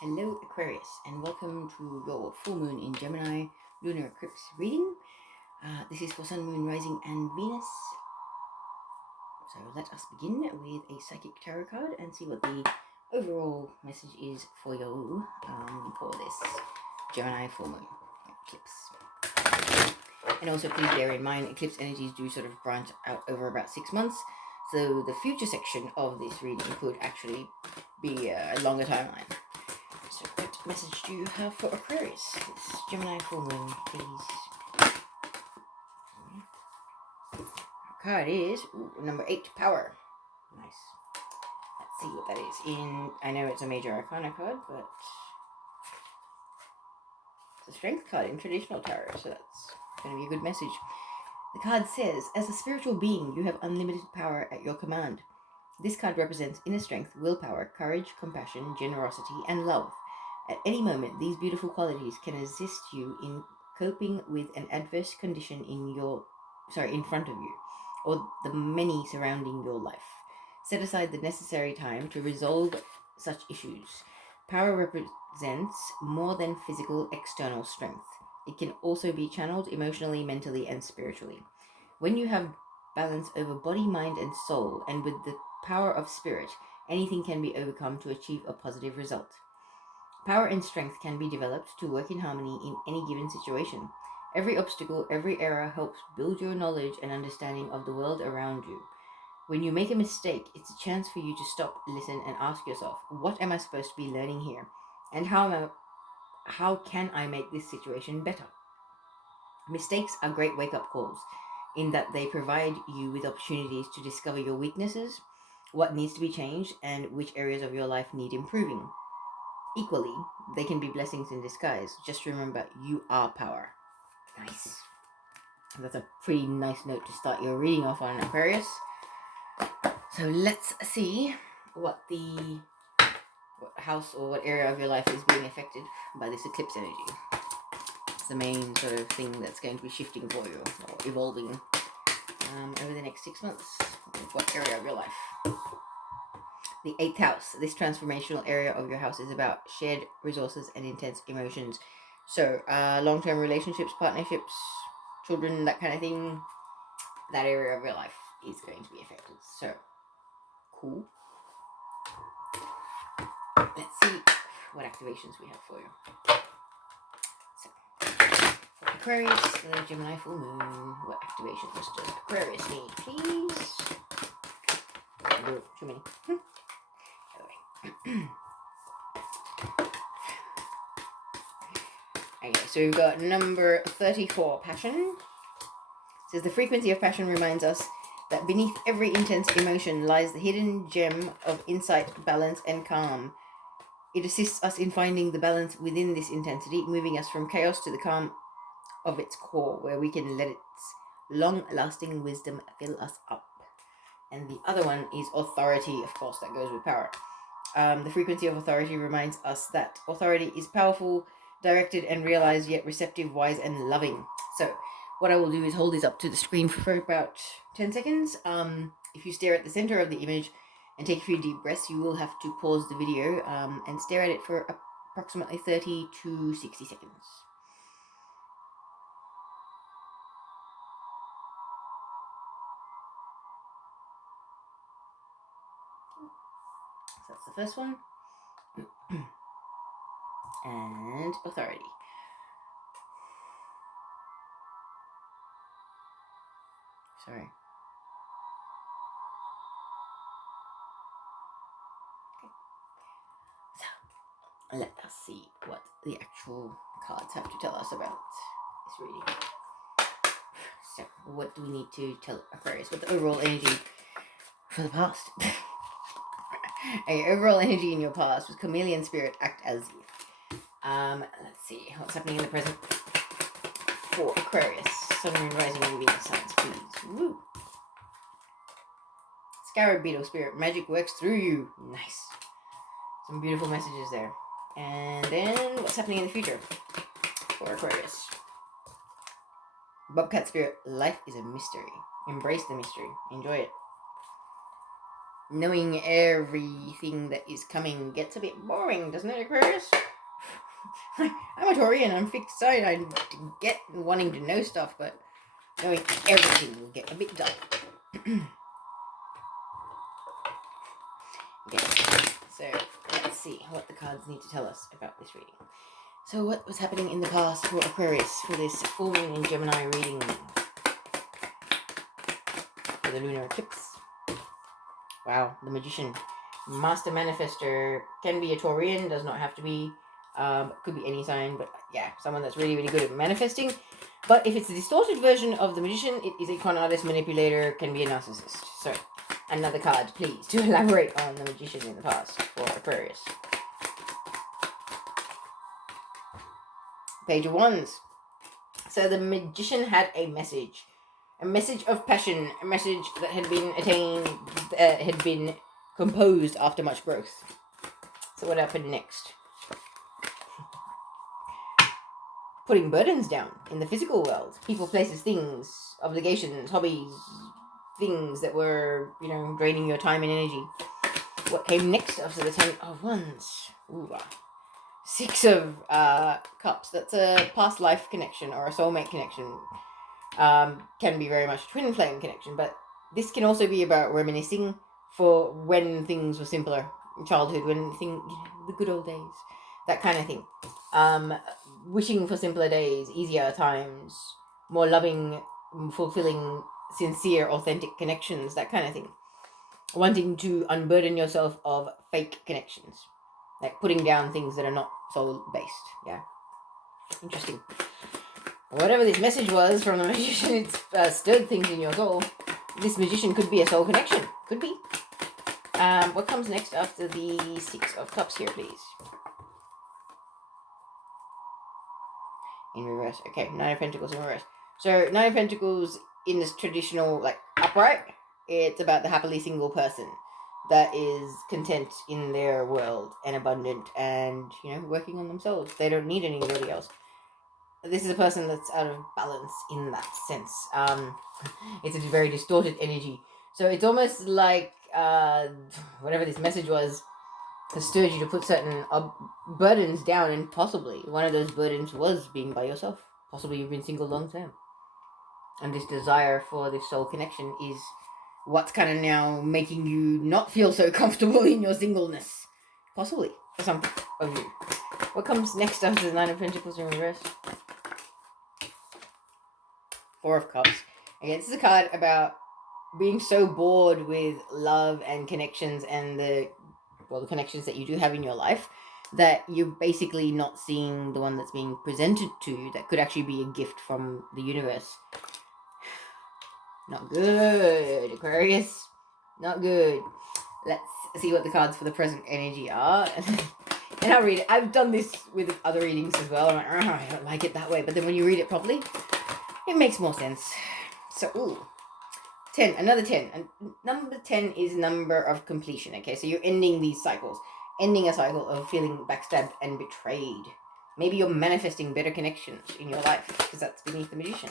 Hello Aquarius, and welcome to your full moon in Gemini lunar eclipse reading. This is for Sun, Moon, Rising and Venus. So let us begin with a psychic tarot card and see what the overall message is for you for this Gemini full moon eclipse. And also please bear in mind, eclipse energies do sort of branch out over about 6 months. So the future section of this reading could actually be a longer timeline. So what message do you have for Aquarius? It's Gemini full moon, please. Our card is number 8, power. Nice. Let's see what that is. I know it's a major arcana card, but it's a strength card in traditional tarot, so that's going to be a good message. The card says, as a spiritual being, you have unlimited power at your command. This card represents inner strength, willpower, courage, compassion, generosity, and love. At any moment, these beautiful qualities can assist you in coping with an adverse condition in front of you, or the many surrounding your life. Set aside the necessary time to resolve such issues. Power represents more than physical external strength. It can also be channeled emotionally, mentally, and spiritually. When you have balance over body, mind, and soul, and with the power of spirit, anything can be overcome to achieve a positive result. Power and strength can be developed to work in harmony in any given situation. Every obstacle, every error helps build your knowledge and understanding of the world around you. When you make a mistake, it's a chance for you to stop, listen, and ask yourself, what am I supposed to be learning here? And how can I make this situation better? Mistakes are great wake-up calls in that they provide you with opportunities to discover your weaknesses, what needs to be changed, and which areas of your life need improving. Equally, they can be blessings in disguise. Just remember, you are power. Nice. That's a pretty nice note to start your reading off on, Aquarius. So let's see what house or what area of your life is being affected by this eclipse energy. It's the main sort of thing that's going to be shifting for you, or evolving over the next 6 months. What area of your life? The 8th house. This transformational area of your house is about shared resources and intense emotions. So, long-term relationships, partnerships, children, that kind of thing. That area of your life is going to be affected. So, cool. Let's see what activations we have for you. So, Aquarius, the Gemini full moon. What activations does Aquarius need, please? Too many. Okay, so we've got number 34, passion. It says the frequency of passion reminds us that beneath every intense emotion lies the hidden gem of insight, balance, and calm. It assists us in finding the balance within this intensity, moving us from chaos to the calm of its core, where we can let its long-lasting wisdom fill us up. And the other one is authority, of course, that goes with power. The frequency of authority reminds us that authority is powerful, directed and realized, yet receptive, wise, and loving. So what I will do is hold this up to the screen for about 10 seconds. If you stare at the center of the image and take a few deep breaths, you will have to pause the video and stare at it for approximately 30 to 60 seconds. So that's the first one. And authority. Sorry. Okay. So, let us see what the actual cards have to tell us about this reading. So, what do we need to tell Aquarius? What the overall energy for the past? Overall energy in your past was chameleon spirit, act as if. Let's see what's happening in the present for Aquarius. Sun, Moon, Rising, and Venus signs, please. Woo! Scarab beetle spirit, magic works through you. Nice. Some beautiful messages there. And then what's happening in the future for Aquarius? Bobcat spirit, life is a mystery. Embrace the mystery. Enjoy it. knowing everything that is coming gets a bit boring, doesn't it, Aquarius? I'm a Taurian, I'm fixed side. I get wanting to know stuff, but knowing everything will get a bit dull. Okay, so let's see what the cards need to tell us about this reading. So what was happening in the past for Aquarius for this full moon in Gemini reading for the lunar eclipse? Wow, the Magician. Master Manifester can be a Taurian, does not have to be. Could be any sign, but yeah, someone that's really, really good at manifesting. But if it's a distorted version of the Magician, it is a con artist, manipulator, can be a narcissist. So, another card, please, to elaborate on the Magician in the past for Aquarius. Page of Wands. So the Magician had a message of passion, a message that had been attained, had been composed after much growth. So what happened next? Putting burdens down in the physical world. People, places, things, obligations, hobbies, things that were, draining your time and energy. What came next after the 10 of Wands? Ooh, 6 of Cups. That's a past life connection or a soulmate connection. Can be very much a twin flame connection, but this can also be about reminiscing for when things were simpler in childhood, when the good old days, that kind of thing. Wishing for simpler days, easier times, more loving, fulfilling, sincere, authentic connections, that kind of thing. Wanting to unburden yourself of fake connections, like putting down things that are not soul based. Yeah, interesting. Whatever this message was from the Magician, it stirred things in your soul. This Magician could be a soul connection. Could be. What comes next after the 6 of Cups here, please? In reverse. Okay, 9 of Pentacles in reverse. So, 9 of Pentacles in this traditional, upright, it's about the happily single person that is content in their world and abundant and, working on themselves. They don't need anybody else. This is a person that's out of balance in that sense. It's a very distorted energy. So it's almost like whatever this message was has stirred you to put certain burdens down, and possibly one of those burdens was being by yourself. Possibly you've been single long term. And this desire for this soul connection is what's kind of now making you not feel so comfortable in your singleness. Possibly, for some of you. What comes next after the 9 of Pentacles in reverse? 4 of Cups. Again, this is a card about being so bored with love and connections and the connections that you do have in your life, that you're basically not seeing the one that's being presented to you that could actually be a gift from the universe. Not good, Aquarius. Not good. Let's see what the cards for the present energy are. And I'll read it. I've done this with other readings as well. I'm like, I don't like it that way. But then when you read it properly, it makes more sense. So, 10, another 10. And number 10 is number of completion. Okay, so you're ending these cycles. Ending a cycle of feeling backstabbed and betrayed. Maybe you're manifesting better connections in your life, because that's beneath the Magician.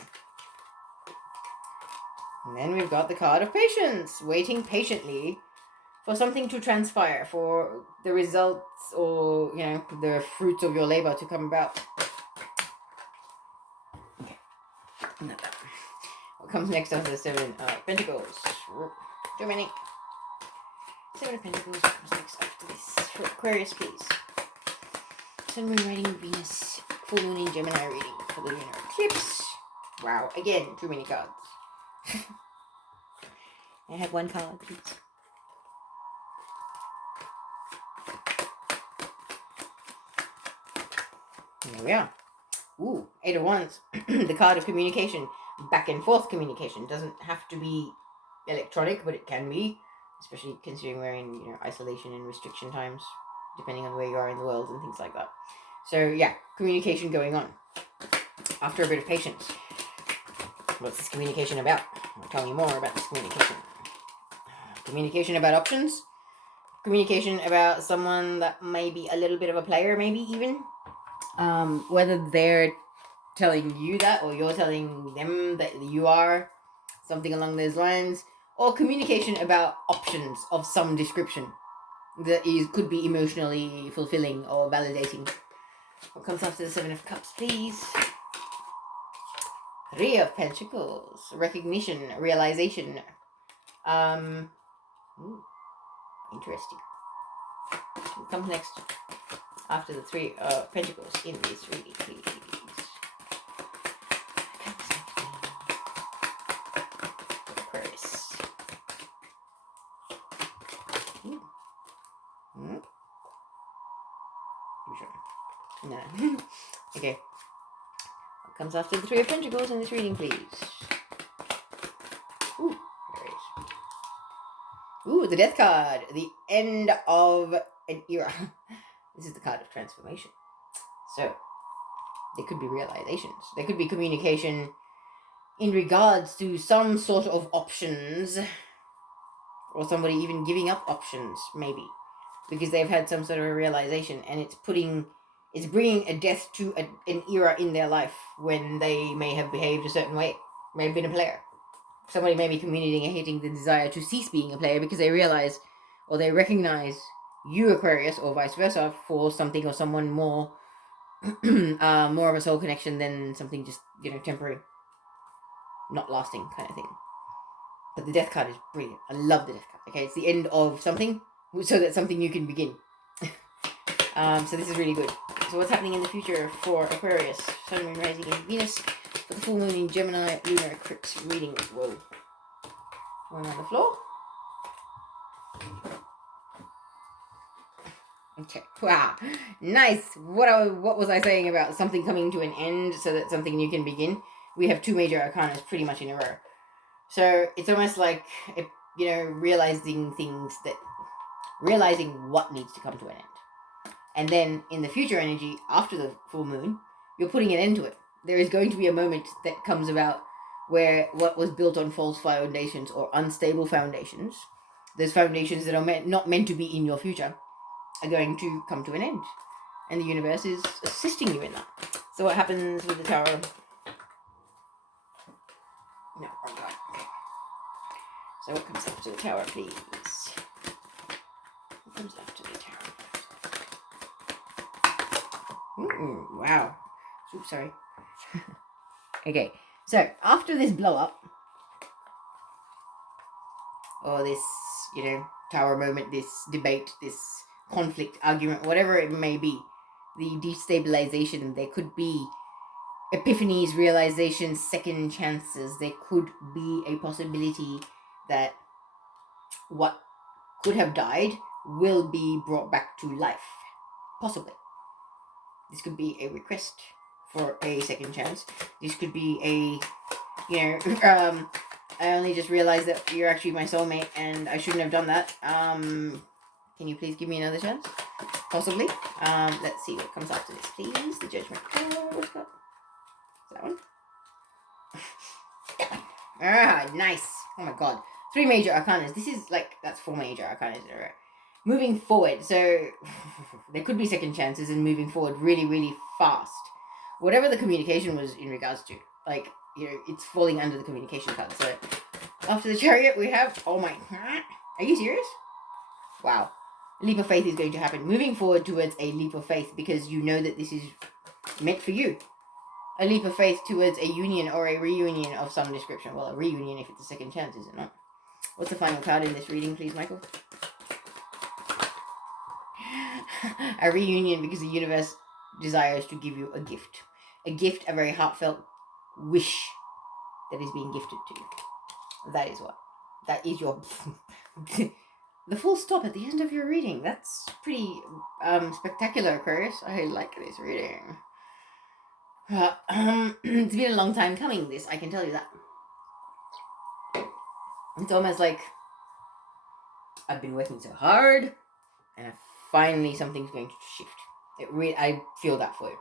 And then we've got the card of patience. Waiting patiently for something to transpire, for the results or, the fruits of your labor to come about. Okay. Not that one. What comes next after the 7 of Pentacles? Too many. 7 of Pentacles. What comes next after this? For Aquarius, please. Sun, Moon, Rising, Venus. Full Moon in Gemini reading for the Lunar Eclipse. Wow. Again, too many cards. I have one card, please. There we are. Ooh, 8 of Wands. The card of communication. Back and forth communication. Doesn't have to be electronic, but it can be. Especially considering we're in, isolation and restriction times. Depending on where you are in the world and things like that. So, yeah, communication going on. After a bit of patience. What's this communication about? I'll tell you more about this communication. Communication about options. Communication about someone that may be a little bit of a player, maybe even. Whether they're telling you that or you're telling them that you are, something along those lines, or communication about options of some description that could be emotionally fulfilling or validating. What comes after the Seven of Cups, please? Three of Pentacles. Recognition, realization. Interesting. What comes next after the Three of Pentacles in this reading, please? Aquarius. No. Okay. What comes after the Three of Pentacles in this reading, please? Ooh, there it is. Ooh, the Death card. The end of an era. This is the card of transformation. So, there could be realizations. There could be communication in regards to some sort of options. Or somebody even giving up options, maybe. Because they've had some sort of a realization. And it's bringing a death to an era in their life when they may have behaved a certain way. May have been a player. Somebody may be communicating the desire to cease being a player because they realize or they recognize you, Aquarius, or vice versa, for something or someone more more of a soul connection than something just, temporary, not lasting kind of thing. But the Death card is brilliant. I love the Death card. Okay, it's the end of something so that something new can begin. So this is really good. So what's happening in the future for Aquarius? Sun, Moon, Rising, and Venus. For the full moon in Gemini, Lunar, Eclipse reading. Whoa. One on the floor. Okay. Wow. Nice. What was I saying about something coming to an end so that something new can begin? We have two major arcanas pretty much in a row. So it's almost like, realizing what needs to come to an end. And then in the future energy, after the full moon, you're putting an end to it. There is going to be a moment that comes about where what was built on false foundations or unstable foundations, those foundations that are not meant to be in your future, are going to come to an end. And the universe is assisting you in that. So what happens with the Tower? No, wrong card. Okay. So what comes after the Tower, please? What comes after the Tower? Wow. Oops, sorry. Okay, so after this blow up, or this, tower moment, this debate, this conflict, argument, whatever it may be, the destabilization, there could be epiphanies, realizations, second chances. There could be a possibility that what could have died will be brought back to life. Possibly. This could be a request for a second chance. This could be a, I only just realized that you're actually my soulmate and I shouldn't have done that. Can you please give me another chance? Possibly. Let's see what comes after this, please. The Judgment card. What's that? Is that one? Nice. Oh my god. 3 major arcanas. This is that's 4 major arcanas in a row. Moving forward, so there could be second chances and moving forward really, really fast. Whatever the communication was in regards to, it's falling under the communication card. So after the Chariot, we have, oh my, are you serious? Wow. A leap of faith is going to happen. Moving forward towards a leap of faith because you know that this is meant for you. A leap of faith towards a union or a reunion of some description. Well, a reunion if it's a second chance, is it not? What's the final card in this reading, please, Michael? A reunion because the universe desires to give you a gift. A gift, a very heartfelt wish that is being gifted to you. That is what. That is your... the full stop at the end of your reading. That's pretty spectacular, Aquarius. I like this reading. It's been a long time coming, this. I can tell you that. It's almost like I've been working so hard and finally something's going to shift. I feel that for you.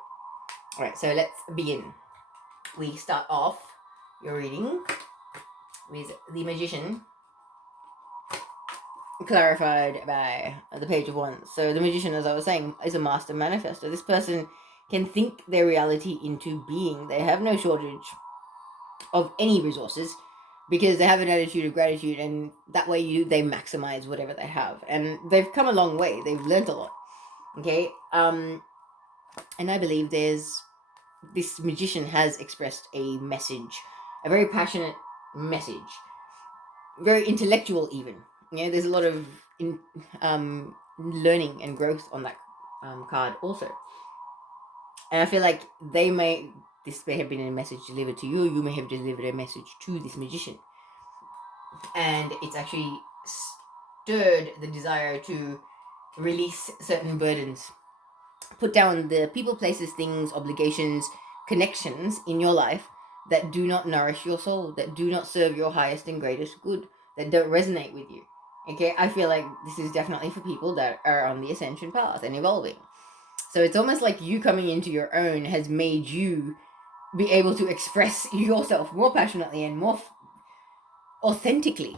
Alright, so let's begin. We start off your reading with the Magician, clarified by the Page of Wands. So the Magician, as I was saying, is a master manifestor. This person can think their reality into being. They have no shortage of any resources. because they have an attitude of gratitude, and that way they maximize whatever they have, and they've come a long way. They've learned a lot. Okay, and I believe this magician has expressed a message, a very passionate message, very intellectual even. There's a lot of learning and growth on that card also, and I feel like this may have been a message delivered to you. You may have delivered a message to this magician, and it's actually stirred the desire to release certain burdens, put down the people, places, things, obligations, connections in your life that do not nourish your soul, that do not serve your highest and greatest good, that don't resonate with you. Okay, I feel like this is definitely for people that are on the ascension path and evolving. So it's almost like you coming into your own has made you be able to express yourself more passionately and more authentically,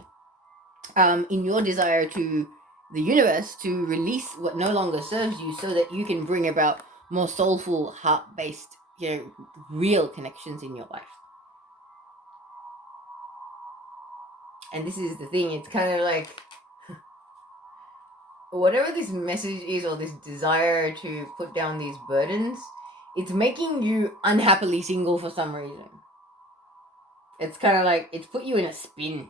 in your desire to the universe to release what no longer serves you, so that you can bring about more soulful, heart-based, real connections in your life. And this is the thing, it's kind of like whatever this message is, or this desire to put down these burdens, it's making you unhappily single for some reason. It's kind of like it's put you in a spin.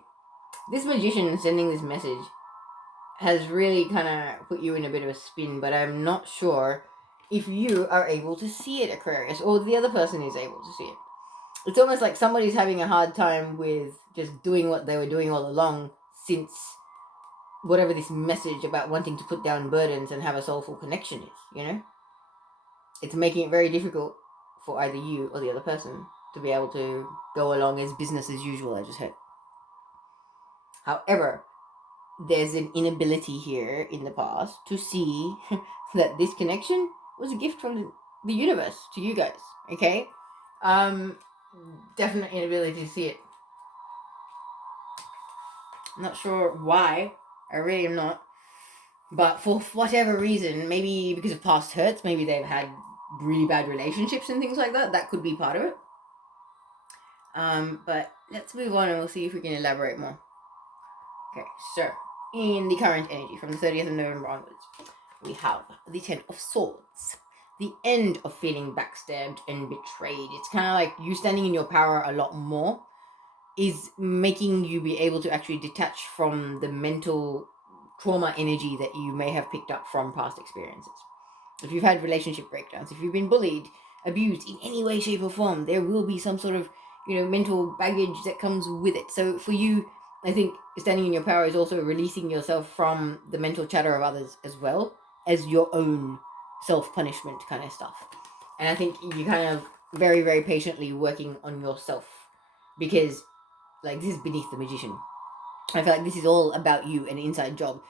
This magician sending this message has really kind of put you in a bit of a spin, but I'm not sure if you are able to see it, Aquarius, or the other person is able to see it. It's almost like somebody's having a hard time with just doing what they were doing all along, since whatever this message about wanting to put down burdens and have a soulful connection is, It's making it very difficult for either you or the other person to be able to go along as business as usual, I just heard. However, there's an inability here in the past to see that this connection was a gift from the universe to you guys. Okay, definite inability to see it. I'm not sure why. I really am not. But for whatever reason, maybe because of past hurts, maybe they've had really bad relationships and things like that. That could be part of it. But let's move on and we'll see if we can elaborate more. Okay, so in the current energy from the 30th of November onwards, we have the 10 of Swords. The end of feeling backstabbed and betrayed. It's kind of like you standing in your power a lot more is making you be able to actually detach from the mental trauma energy that you may have picked up from past experiences. If you've had relationship breakdowns, if you've been bullied, abused in any way, shape, or form, there will be some sort of, mental baggage that comes with it. So for you, I think standing in your power is also releasing yourself from the mental chatter of others, as well as your own self-punishment kind of stuff. And I think you kind of very, very patiently working on yourself, because this is beneath the magician. I feel like this is all about you, an inside job,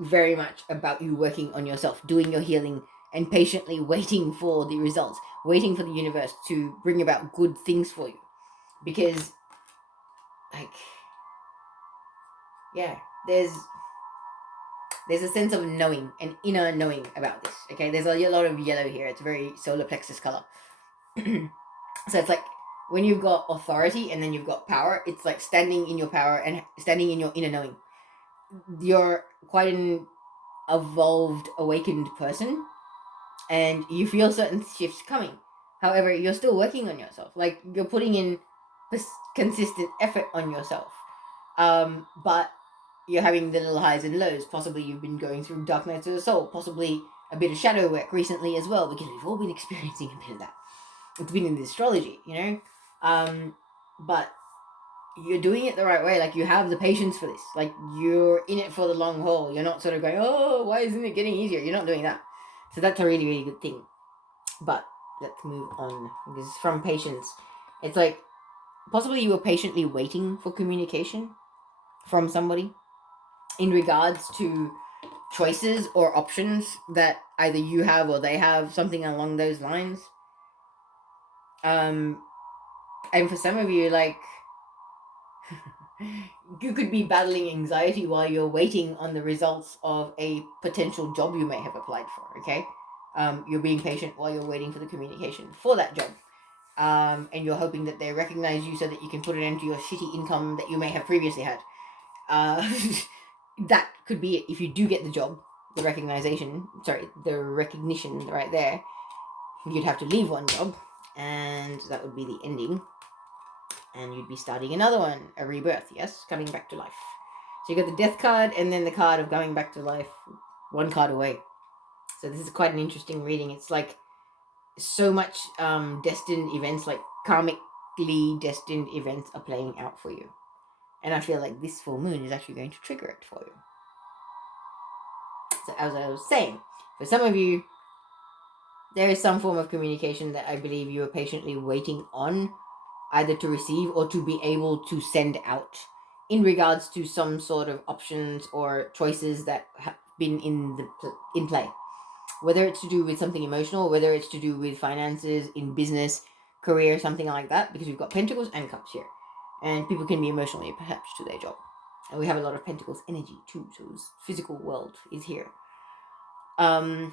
very much about you working on yourself, doing your healing, and patiently waiting for the results, waiting for the universe to bring about good things for you. Because, there's a sense of knowing, an inner knowing about this. Okay, there's a lot of yellow here. It's a very solar plexus color. So it's like when you've got authority and then you've got power, it's like standing in your power and standing in your inner knowing. You're quite an evolved, awakened person, and you feel certain shifts coming. However, you're still working on yourself. Like, you're putting in consistent effort on yourself. But you're having the little highs and lows. Possibly you've been going through dark nights of the soul. Possibly a bit of shadow work recently as well, because we've all been experiencing a bit of that. It's been in the astrology, but you're doing it the right way. Like, you have the patience for this. Like, you're in it for the long haul. You're not sort of going, oh, why isn't it getting easier? You're not doing that. So that's a really, really good thing. But let's move on. This is from patience. It's like possibly you were patiently waiting for communication from somebody in regards to choices or options that either you have or they have, something along those lines. And for some of you, you could be battling anxiety while you're waiting on the results of a potential job you may have applied for, okay? You're being patient while you're waiting for the communication for that job. and you're hoping that they recognize you so that you can put it into your shitty income that you may have previously had. That could be it. If you do get the job, the recognition right there, you'd have to leave one job, and that would be the ending, and you'd be starting another one, a rebirth, yes, coming back to life. So you got the death card and then the card of coming back to life, one card away. So this is quite an interesting reading. It's like so much destined events, like karmically destined events are playing out for you. And I feel like this full moon is actually going to trigger it for you. So as I was saying, for some of you, there is some form of communication that I believe you are patiently waiting on, either to receive or to be able to send out, in regards to some sort of options or choices that have been in play. Whether it's to do with something emotional, whether it's to do with finances, in business, career, something like that, because we've got Pentacles and Cups here. And people can be emotionally attached to their job. And we have a lot of Pentacles energy too, so this physical world is here. But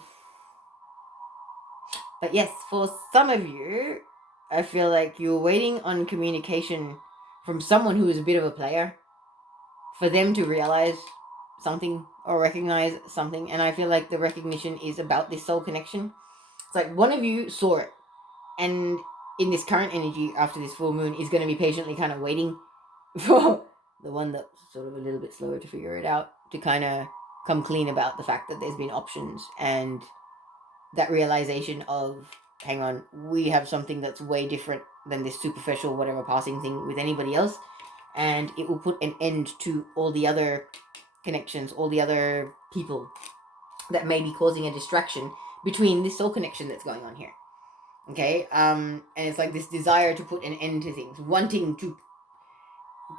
yes, for some of you, I feel like you're waiting on communication from someone who is a bit of a player, for them to realize something or recognize something. And I feel like the recognition is about this soul connection. It's like one of you saw it, and in this current energy after this full moon is going to be patiently kind of waiting for the one that's sort of a little bit slower to figure it out to kind of come clean about the fact that there's been options, and that realization of, hang on, we have something that's way different than this superficial whatever passing thing with anybody else, and it will put an end to all the other connections, all the other people that may be causing a distraction between this soul connection that's going on here. Okay, and it's like this desire to put an end to things, wanting to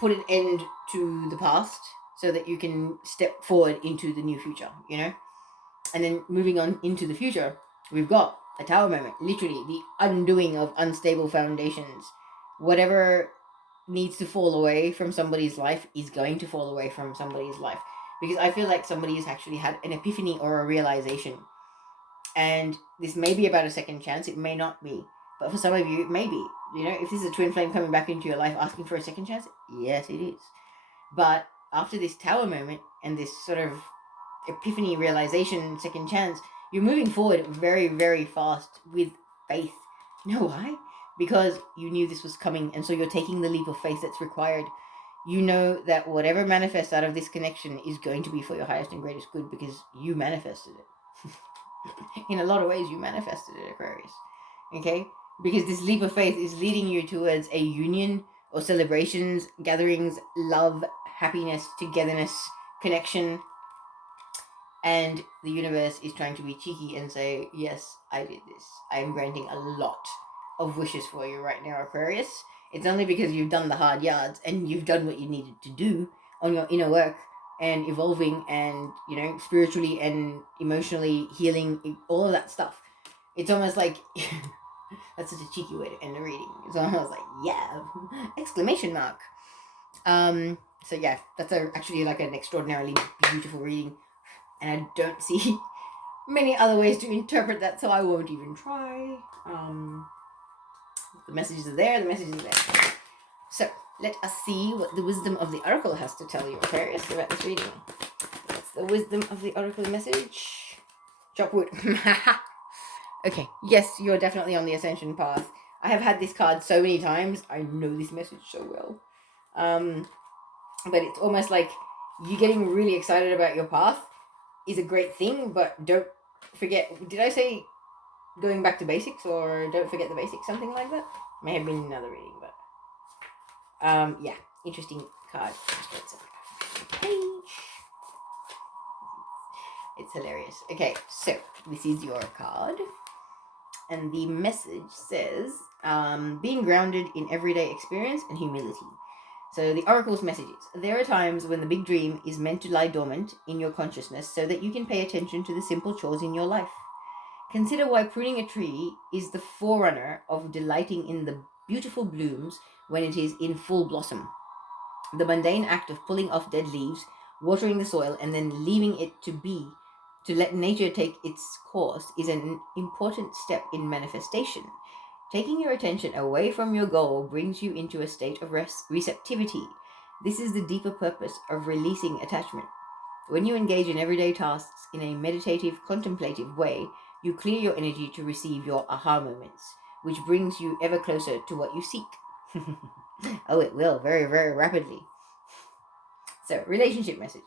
put an end to the past so that you can step forward into the new future, you know? And then moving on into the future, we've got a tower moment, literally the undoing of unstable foundations. Whatever needs to fall away from somebody's life is going to fall away from somebody's life. Because I feel like somebody has actually had an epiphany or a realization. And this may be about a second chance, it may not be. But for some of you, it may be. You know, if this is a twin flame coming back into your life asking for a second chance, yes, it is. But after this tower moment and this sort of epiphany, realization, second chance, you're moving forward very, very fast with faith. You know why? Because you knew this was coming, and so you're taking the leap of faith that's required. You know that whatever manifests out of this connection is going to be for your highest and greatest good, because you manifested it. In a lot of ways, you manifested it, Aquarius. Okay? Because this leap of faith is leading you towards a union or celebrations, gatherings, love, happiness, togetherness, connection. And the universe is trying to be cheeky and say, yes, I did this. I am granting a lot of wishes for you right now, Aquarius. It's only because you've done the hard yards and you've done what you needed to do on your inner work and evolving and, you know, spiritually and emotionally healing, all of that stuff. It's almost like, that's such a cheeky way to end the reading. It's almost like, yeah, exclamation mark. So yeah, that's actually like an extraordinarily beautiful reading. And I don't see many other ways to interpret that, so I won't even try. The messages are there, the messages are there. So, let us see what the wisdom of the oracle has to tell you, Aquarius, about this reading. What's the wisdom of the oracle message? Chop wood. Okay, yes, you're definitely on the ascension path. I have had this card so many times. I know this message so well. But it's almost like you getting really excited about your path is a great thing, but don't forget, did I say going back to basics, or don't forget the basics, something like that? May have been another reading, but yeah, interesting card. Page. It's hilarious. Okay, so this is your card, and the message says, being grounded in everyday experience and humility. So the oracle's message is, there are times when the big dream is meant to lie dormant in your consciousness so that you can pay attention to the simple chores in your life. Consider why pruning a tree is the forerunner of delighting in the beautiful blooms when it is in full blossom. The mundane act of pulling off dead leaves, watering the soil, and then leaving it to let nature take its course, is an important step in manifestation. Taking your attention away from your goal brings you into a state of receptivity. This is the deeper purpose of releasing attachment. When you engage in everyday tasks in a meditative, contemplative way, you clear your energy to receive your aha moments, which brings you ever closer to what you seek. Oh, it will, very, very rapidly. So, relationship message.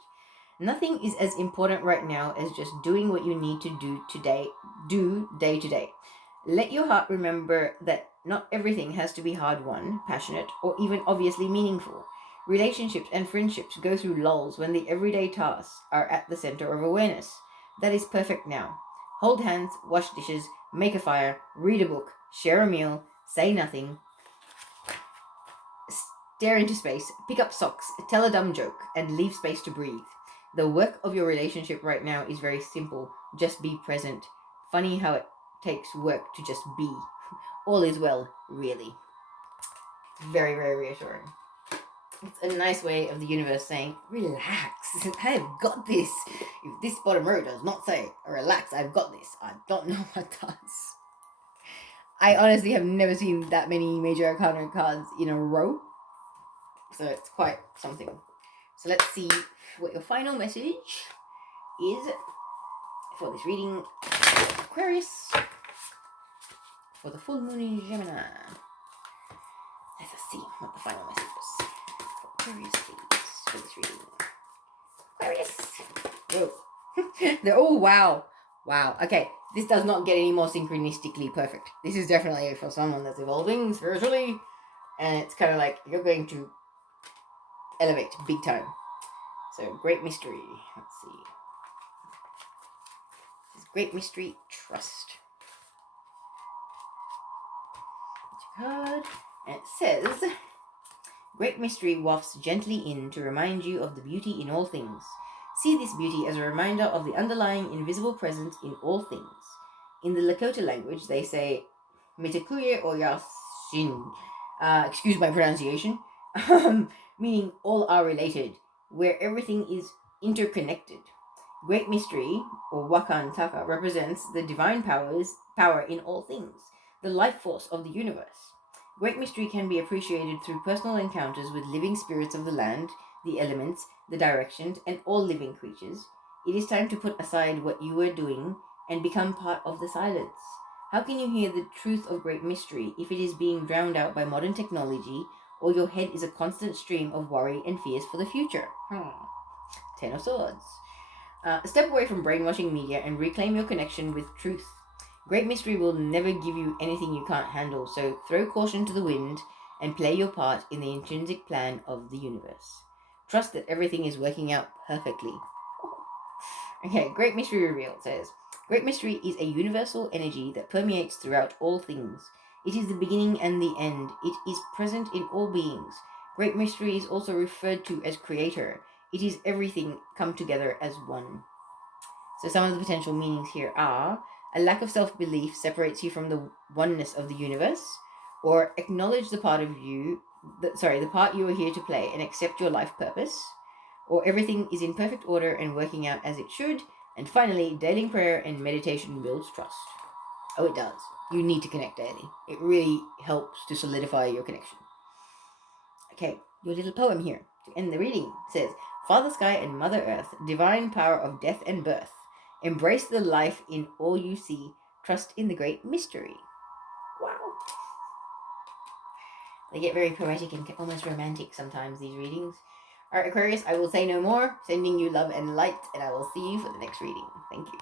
Nothing is as important right now as just doing what you need to do day to day. Let your heart remember that not everything has to be hard won, passionate, or even obviously meaningful. Relationships and friendships go through lulls when the everyday tasks are at the center of awareness. That is perfect now. Hold hands, wash dishes, make a fire, read a book, share a meal, say nothing, stare into space, pick up socks, tell a dumb joke, and leave space to breathe. The work of your relationship right now is very simple. Just be present. Funny how it takes work to just be. All is well, really. Very, very reassuring. It's a nice way of the universe saying, relax, I have got this. If this bottom row does not say, relax, I've got this, I don't know what does. I honestly have never seen that many major arcana cards in a row. So it's quite something. So let's see what your final message is for this reading. Aquarius, for the full moon in Gemini. Let's see what the final message is for Aquarius, please, for this reading. Aquarius. Whoa. Oh, wow. Wow. Okay, this does not get any more synchronistically perfect. This is definitely for someone that's evolving spiritually, and it's kind of like you're going to elevate big time. So, great mystery. Let's see. This is great mystery, trust. Card. And it says, great mystery wafts gently in to remind you of the beauty in all things. See this beauty as a reminder of the underlying invisible presence in all things. In the Lakota language, they say, Mitakuye or Yasin. Excuse my pronunciation. Meaning all are related, where everything is interconnected. Great mystery, or Wakan Taka, represents the divine power in all things, the life force of the universe. Great mystery can be appreciated through personal encounters with living spirits of the land, the elements, the directions, and all living creatures. It is time to put aside what you are doing and become part of the silence. How can you hear the truth of great mystery if it is being drowned out by modern technology, or your head is a constant stream of worry and fears for the future? Ten of Swords. Step away from brainwashing media and reclaim your connection with truth. Great mystery will never give you anything you can't handle, so throw caution to the wind and play your part in the intrinsic plan of the universe. Trust that everything is working out perfectly. Okay, Great Mystery Reveal says, Great Mystery is a universal energy that permeates throughout all things. It is the beginning and the end. It is present in all beings. Great Mystery is also referred to as Creator. It is everything come together as one. So some of the potential meanings here are, a lack of self-belief separates you from the oneness of the universe, or acknowledge the part of you, the part you are here to play and accept your life purpose, or everything is in perfect order and working out as it should, and finally, daily prayer and meditation builds trust. Oh, it does. You need to connect daily. It really helps to solidify your connection. Okay, your little poem here to end the reading says, Father Sky and Mother Earth, divine power of death and birth, embrace the life in all you see, trust in the great mystery. Wow. They get very poetic and almost romantic sometimes, these readings. Alright, Aquarius, I will say no more, sending you love and light, and I will see you for the next reading. Thank you.